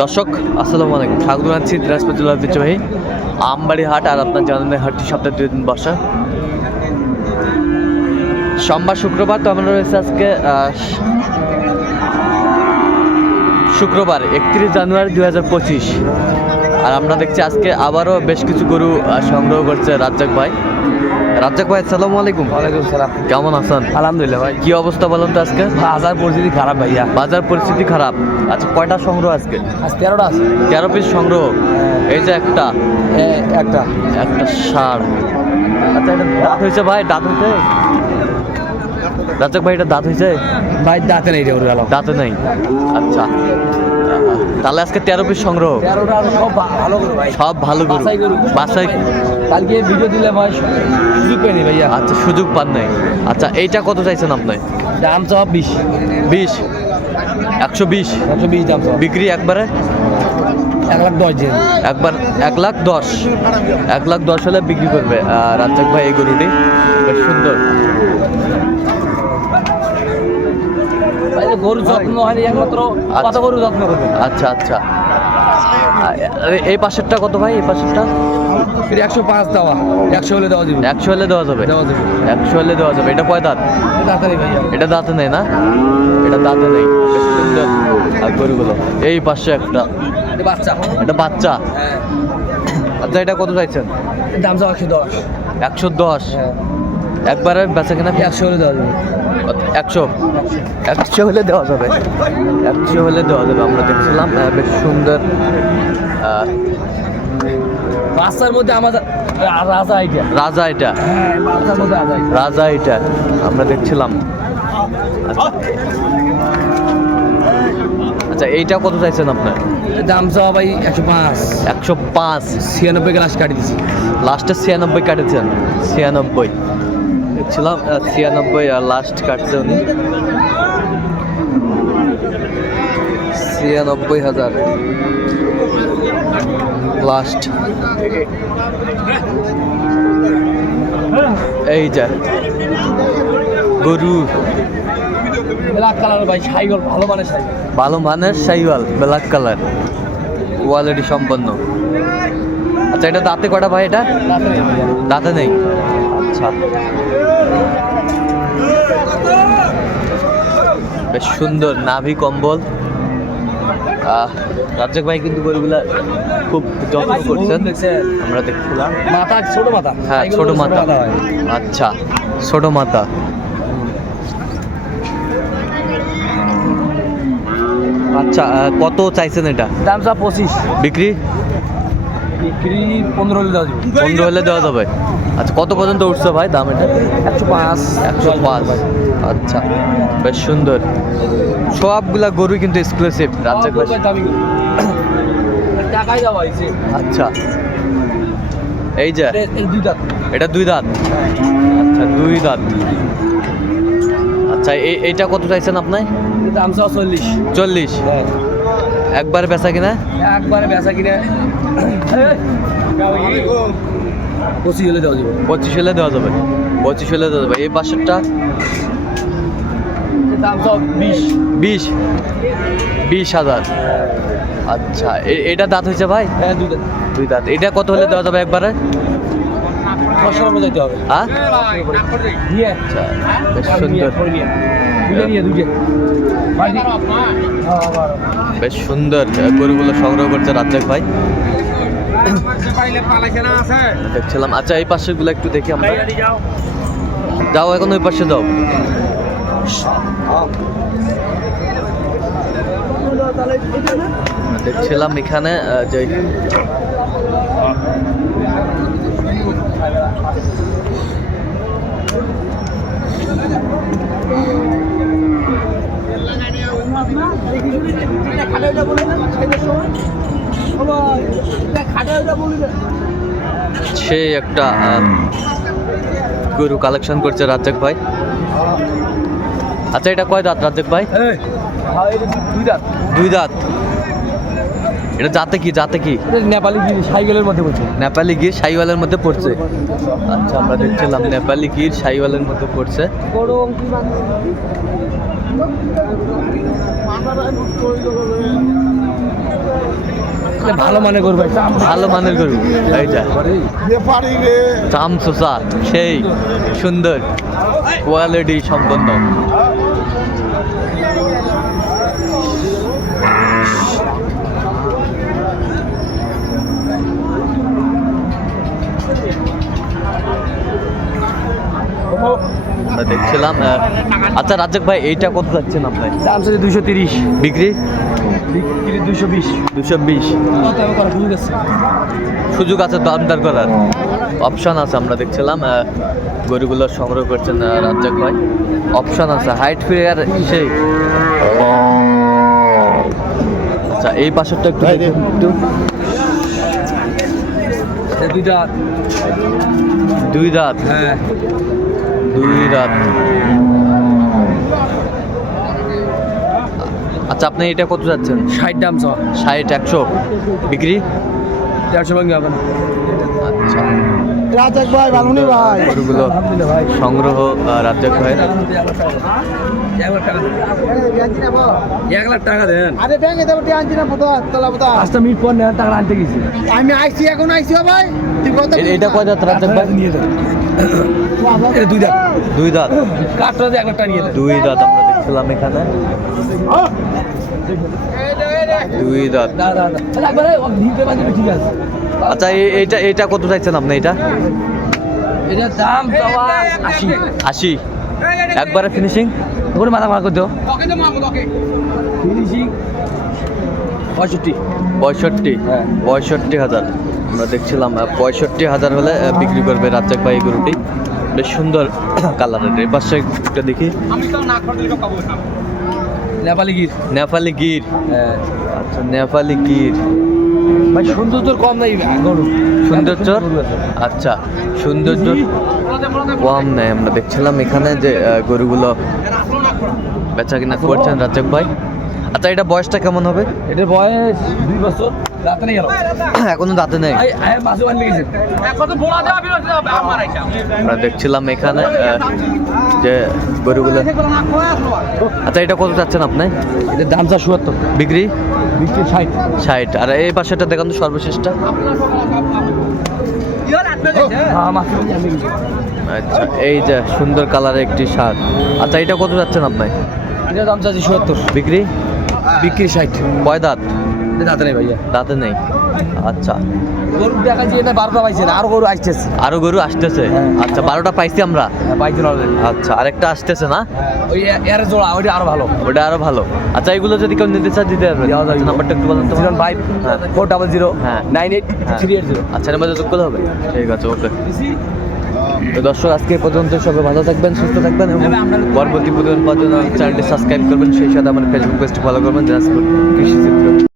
দর্শক আসসালামু আলাইকুম, স্বাগত জানাচ্ছি দিনাজপুর ঐতিহ্যবাহী আমবাড়ি হাট। আর আপনার জানেন হাটটি সপ্তাহে 2 দিন বসা, সোমবার শুক্রবার। তো আমরা রয়েছে আজকে শুক্রবার 31 জানুয়ারি 2025। আর আমরা দেখছি আজকে আবারও বেশ কিছু গরু সংগ্রহ করছে রাজ্জাক ভাই। রাজ্জাক ভাই আসসালামু আলাইকুম। ওয়ালাইকুম সালাম। কেমন আছেন? আলহামদুলিল্লাহ ভাই। কি অবস্থা বলুন তো আজকে? বাজার পরিস্থিতি খারাপ ভাইয়া। বাজার পরিস্থিতি খারাপ। আচ্ছা, কয়টা সংগ্রহ আজকে? আজ 13টা আছে। 13 পিস সংগ্রহ। এই যে একটা ষাঁড়। আচ্ছা, এটা দাঁত হয়েছে ভাই? দাঁত হয়েছে রাজ্জাক ভাই? এটা দাঁত হয়েছে ভাই? দাঁতে নেই রে, গেল দাঁতে নেই। আচ্ছা, তাহলে আজকে 13 পিস সংগ্রহ। 13টা সব ভালো গরু ভাই, সব ভালো গরু। বাসায় কালকে ভিডিও দিলে ভাই সুযোগ পাইনি ভাইয়া। আচ্ছা, সুযোগ পান নাই। আচ্ছা, এইটা কত চাইছেন আপনি? দাম সব 20 120 দাম সব। বিক্রি একবারে 1,10,000 দিন। একবার 1,10,000 1,10,000 হলে বিক্রি করবে রাজ্জাক ভাই এই গরুটি। বেশ সুন্দর। গরু যত্ন হয়নি, একমাত্র কত গরু যত্ন করবে। আচ্ছা আচ্ছা, এই পাশেরটা কত ভাই? এই পাশেরটা 105 দেওয়া, 100 হলে দেওয়া যাবে। 100 হলে দেওয়া যাবে। 100 হলে দেওয়া যাবে। এটা কয় দাঁত? দাঁতে নেই ভাইয়া। এটা দাঁতে নেই না? এটা দাঁতে নেই। বেশ সুন্দর গরুগুলো। এই পাশে একটা, এটা বাচ্চা। এটা বাচ্চা। হ্যাঁ। আচ্ছা, এটা কত চাইছেন? দাম সব 110। 110 একবারে বেচা কিনা? 100 হলে দেওয়া যাবে। 100 হলে দেওয়া যাবে। 100 হলে দেওয়া যাবে। আমরা দেখছিলাম বেশ সুন্দর বাচ্চার মধ্যে আমাদের রাজা এটা। রাজা এটা। হ্যাঁ, বাচ্চার মধ্যে রাজা এটা আমরা দেখছিলাম। আচ্ছা, এইটা কত চাইছেন আপনার? দাম সব ভাই 105। 105 96 গ্লাস কাটি দিছি। লাস্টে 96 কাটেছেন। 96 দেখছিলাম, 96 আর লাস্ট কাটছে উনি 96,000 লাস্ট। এই যে গরু, ব্ল্যাক কালার ভাই, সাইকেল ভালো মানের সাইকেল। ভালো মানের শাইওয়াল, ব্ল্যাক কালার, কোয়ালিটি সম্পন্ন। আচ্ছা, এটা দাঁতে কটা ভাই? এটা দাঁতে নেই। আচ্ছা, বেশ সুন্দর নাভি কম্বল। রাজ্জাক ভাই কিন্তু গরুগুলা খুব যত্ন করছেন, আমরা দেখছিলাম। মাথা ছোট মাথা। হ্যাঁ, ছোট মাথা। আচ্ছা, ছোট মাথা। আচ্ছা, কত চাইছেন এটা? দাম সব 25। বিক্রি 15 হলে দেওয়া যাবে। 15 হলে দেওয়া যাবে। আচ্ছা, কত পর্যন্ত উঠছে ভাই দাম এটা? 105। 105। আচ্ছা, বেশ সুন্দর। সবগুলা গরু কিন্তু এক্সক্লুসিভ রাজ্জাক ভাই। টাকাই দেওয়া হয়েছে। আচ্ছা, এই যে দুই দাঁত। এটা 2 দাঁত। আচ্ছা, 2 দাঁত। আচ্ছা, এইটা কত চাইছেন আপনি? দাম সব 40। 40 একবারে বেচা কিনা? একবারে বেচা কিনে 25 হলে দেওয়া যাবে। 25 হলে দেওয়া যাবে। 25 হলে দেওয়া যাবে। এই পাশেরটা দাম সব 20,000। আচ্ছা, এটা দাঁত হয়েছে ভাই? হ্যাঁ, দুই দাঁত। 2 দাঁত। এটা কত হলে দেওয়া যাবে একবারে? 500 টাকা দিতে হবে। হ্যাঁ, নিয়ে আচ্ছা, বেশ সুন্দর। দুইটা বেশ সুন্দর গরুগুলো সংগ্রহ করছে রাজ্জাক ভাই, দেখছিলাম। আচ্ছা, এই পাশের গুলো একটু দেখি আমরা। যাও, এখন ওই পাশে যাও। দেখছিলাম এখানে যে সে একটা গরু কালেকশন করছে রাজ্জাক ভাই। আচ্ছা, এটা কয় দাঁত রাজ্জাক ভাই? 2 দাঁত। 2 দাঁত। এটা জাতে কি? জাতে কি? নেপালি গির সাইকেলের মধ্যে পড়ছে। নেপালি গির শাহিওয়ালের মধ্যে পড়ছে। আচ্ছা, আমরা দেখছিলাম নেপালি গির শাহিওয়ালের মধ্যে পড়ছে। ভালো মানে গরু ভাই ভালো মানের গরু এইটা চাম চোষা সেই সুন্দর কোয়ালিটি সম্পন্ন। আমরা দেখছিলাম আচ্ছা রাজ্জাক ভাই এইটা কত যাচ্ছেন আপনার? দাম চাইছে 230, বিক্রি বিক্রি 220। 220। সুযোগ আছে দাম দর করার অপশন আছে। আমরা দেখছিলাম গরুগুলো সংগ্রহ করছেন রাজ্জাক ভাই, অপশন আছে হাইট ফিগার সেই। আচ্ছা এই পাশেরটা একটু দেখুন একটু। দুইটা দুই দাঁত, হ্যাঁ দুই দাঁত। আচ্ছা আপনি এটা কত যাচ্ছেন? 60 দাম 60 100 বিক্রি 150 ভাঙবে হবে না। আচ্ছা রাজাক ভাই ভালো নেই ভাই। গরুগুলো আলহামদুলিল্লাহ ভাই সংগ্রহ রাজ্জাক ভাই। 1 লাখ টাকা দেন। আরে ব্যাংকে দেবো আনছি না পোতা তলা পোতা। 5 মিনিট পর নেন টাকা আনতে গেছি। আমি আইছি এখন আইছি ভাই। তুই কত এটা কয় দাঁত রাজ্জাক ভাই? নিয়ে যান। এটা দুই দাম। দুই দাঁত, কাটটা 1 লাখ টাকা নিয়ে দেন। দুই দাঁত আমরা দেখছিলাম এখানে দুই দাঁত। না না না একবারে নিতে পারবে ঠিক আছে। আচ্ছা এইটা এইটা কত চাইছেন আপনি? এটা এটা দাম চাওয়া 80। 80 একবারে ফিনিশিং ওরে মাথা মার করে দাও। ফিনিশিং 65। 65 হ্যাঁ। 65,000 আমরা দেখছিলাম 65,000 হলে বিক্রি করবে রাজ্জাক ভাই এই গরুটি। বেশ সুন্দর কালারের। এই পাশে একটা দেখি নেপালি গির। নেপালি গির। হ্যাঁ আচ্ছা নেপালি গির ভাই সৌন্দর্য কম নাই গরু। সৌন্দর্য। আচ্ছা সৌন্দর্য কম নেই। আমরা দেখছিলাম এখানে যে গরুগুলো বেচা কিনা করছেন রাজ্জাক ভাই। আচ্ছা এটা বয়সটা কেমন হবে? এটার বয়স 2 বছর। রাতে নেই গেল। এখনো দাঁতে নেই। আয় মাসে বান গেছে। আমরা দেখছিলাম এখানে যে গরুগুলো। আচ্ছা এটা কত চাচ্ছেন আপনি? এটার দাম 77। বিক্রি বিক্রি 60। 60। আর এই পাশেটা দেখান তো সর্বশেষটা। হ্যাঁ মাসে বান গেছে। আচ্ছা এই যে সুন্দর কালারের একটি শার্ট। আচ্ছা এটা কত যাচ্ছেন আপনি? এটার দাম চাচ্ছি 70। বিক্রি বিক্রি 60। কয় দাঁত? এটা দাঁতে নেই ভাইয়া। দাঁতে নেই। আচ্ছা গরু দেখাচ্ছি এটা 12টা পাইছে না, আরো গরু আসতেছে। আরো গরু আসতেছে। হ্যাঁ। আচ্ছা 12টা পাইছি আমরা। পাইছে অলরেডি। আচ্ছা আরেকটা আসতেছে না? ওই এর জোড়া ওইটা আরো ভালো। ওটা আরো ভালো। আচ্ছা এগুলো যদি কেউ নিতে চায় দিতে পারবে? দেওয়া যাবে। নাম্বারটা একটু বলেন তো। 05 হ্যাঁ। 400 হ্যাঁ। 98 380। আচ্ছা এর মধ্যে যোগ করতে হবে। ঠিক আছে ওকে। তো দর্শক আজকে এই পর্যন্ত সবাই ভালো থাকবেন, সুস্থ থাকবেন এবং পরবর্তী প্রতিদিন পাওয়ার জন্য চ্যানেলটি সাবস্ক্রাইব করবেন। সেই সাথে আমার ফেসবুক পেজটি ফলো করবেন দিনাজপুর কৃষি চিত্র।